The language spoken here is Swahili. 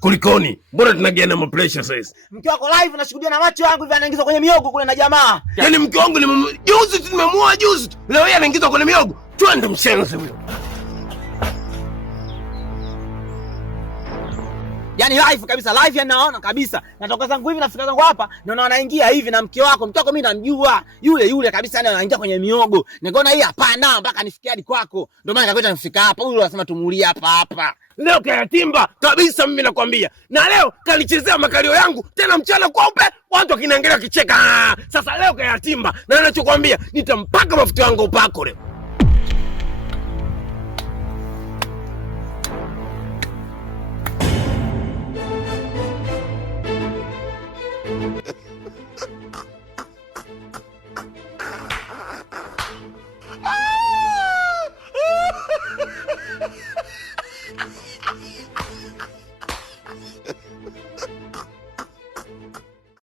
Kulikoni? Mbona tunagiana ma pressure sasa? Mke wako live nashuhudia na macho yangu hivi anaingizwa kwenye miogo kule na jamaa. Yaani mke wangu ni juzi tumemua juzi. Leo yeye anaingizwa kwenye miogo. Twende mshenzi huyo. Yaani live kabisa, live ya naona kabisa. Natoka zangu hivi nafika zangu hapa, naona anaingia hivi na mke wako. Mke wako mimi namjua. Yule kabisa anaingia kwenye miogo. Nikaona hii hapana mpaka nifikie hadi kwako. Ndio maana nikakwenda nifika hapa. Huyu anasema tumuulie hapa. Leo kayatimba kabisa mimi nakwambia. Na leo kalichezea makalio yangu tena mchana kweupe, watu wakiniangalia kicheka. Sasa leo kayatimba na ninachokwambia nitampaka mafuta yangu upako leo.